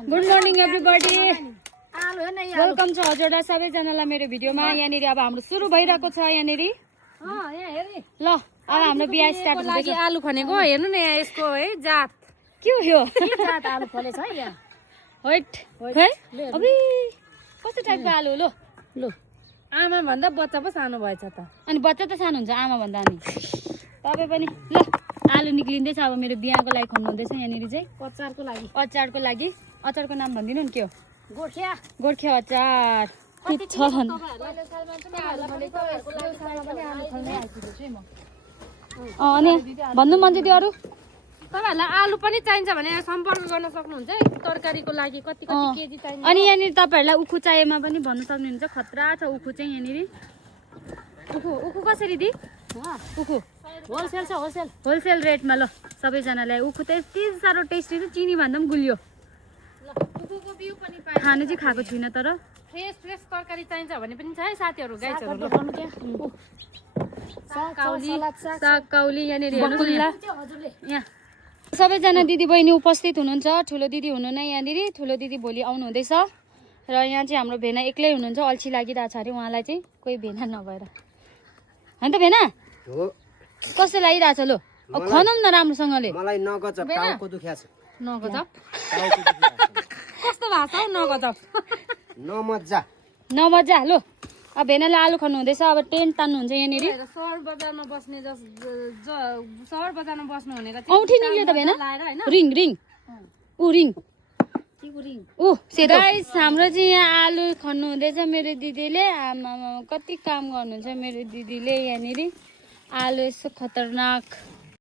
Good morning everybody, welcome छ हजुरलाई सबैजनालाई मेरो भिडियोमा। यहाँनिर अब हाम्रो सुरु भइरहेको छ। यहाँनिर ल अब हाम्रो बिहा स्टार्ट हुँदैछ। आलु खनेको हेर्नु न यहाँ यसको है जात के हो यो? जात आलु फलेछ है यहाँ। वेट है अबे कस्तो टाइपको आलु लो लु आमा भन्दा बच्चा पो सानो भएछ त। अनि बच्चा त सानो हुन्छ आमा भन्दा। अनि तपाईँ पनि ल आलु निक्लिँदैछ। अब मेरो बिहाको लागि खन्नु हुँदैछ। यहाँनिर चाहिँ अचारको लागि अचारको नाम भनिदिनु नि के हो? गोर्खिया गोर्खे अचार छ छन्। अनि भन्नु मन चाहिँ त्यो अरू तपाईँहरूलाई आलु पनि चाहिन्छ भने सम्पर्क गर्न सक्नुहुन्छ है तरकारीको लागि। कति केजी चाहिन्छ। अनि यहाँनिर तपाईँहरूलाई उखु चाहिएमा पनि भन्नु सक्नुहुन्छ। खतरा छ उखु चाहिँ यहाँनिर। उखु कसरी दि? उखु होलसेल छ होलसेल रेटमा। ल सबैजनालाई उखु त यति साह्रो टेस्टी छ, चिनी भन्दा पनि गुलियो। उखुको बिउ पनि पाइन्छ। खानु चाहिँ खाएको छुइनँ तर फ्रेस तरकारी चाहिन्छ भने पनि छ है साथीहरू। गाइसहरू सागकाउली यहाँनिर हेर्नुहोस् न। यहाँ सबैजना दिदी बहिनी उपस्थित हुनुहुन्छ। ठुलो दिदी हुनुहुन्न यहाँनिर। ठुलो दिदी भोलि आउनु हुँदैछ र यहाँ चाहिँ हाम्रो भेना एक्लै हुनुहुन्छ। अल्छी लागिरहेको छ अरे उहाँलाई चाहिँ, कोही भेना नभएर। होइन त भेना कस्तो लागिरहेको छ? लो अब खनौँ न राम्रोसँगले। मलाई नगजब टाउको दुख्या छ। नगजब टाउको दुखिरहेको छ। कस्तो भाषा हौ नगजब। नमज्जा नमजा। लो अब भेनाले आलु खानु हुँदैछ। अब टेन्ट तान्नुहुन्छ यहाँनिर। सहर बजारमा बस्ने सहर बजारमा बस्नु भनेको औँठी निक्ल्यो त भेना। रिङ रिङ ऊ रिङ ऊ सेतो। गाइस हाम्रो चाहिँ यहाँ आलु खन्नु हुँदैछ मेरो दिदीले। आमा कति काम गर्नुहुन्छ मेरो दिदीले। यहाँनिर आलु यसो खतरनाक